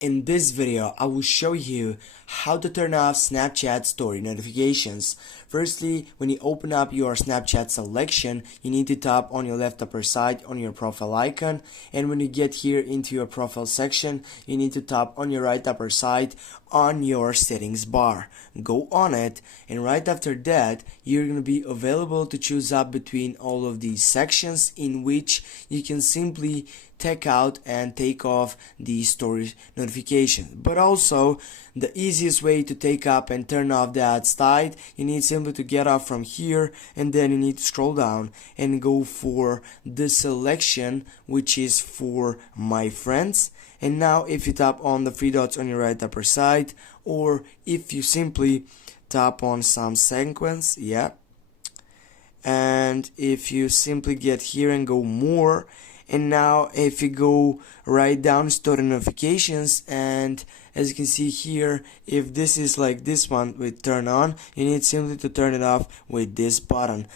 In this video, I will show you how to turn off Snapchat story notifications. Firstly, when you open up your Snapchat selection, you need to tap on your left upper side on your profile icon, and when you get here into your profile section, you need to tap on your right upper side on your settings bar. Go on it, and right after that, you're going to be available to choose up between all of these sections in which you can simply take out and take off the story notification. But also, the easiest way to take up and turn off that side, you need simply to get off from here, and then you need to scroll down and go for the selection which is for my friends. And now if you tap on the three dots on your right upper side, or if you simply tap on some sequence, and if you simply get here and go more, and now if you go right down story notifications, and as you can see here, if this is like this one with turn on, you need simply to turn it off with this button.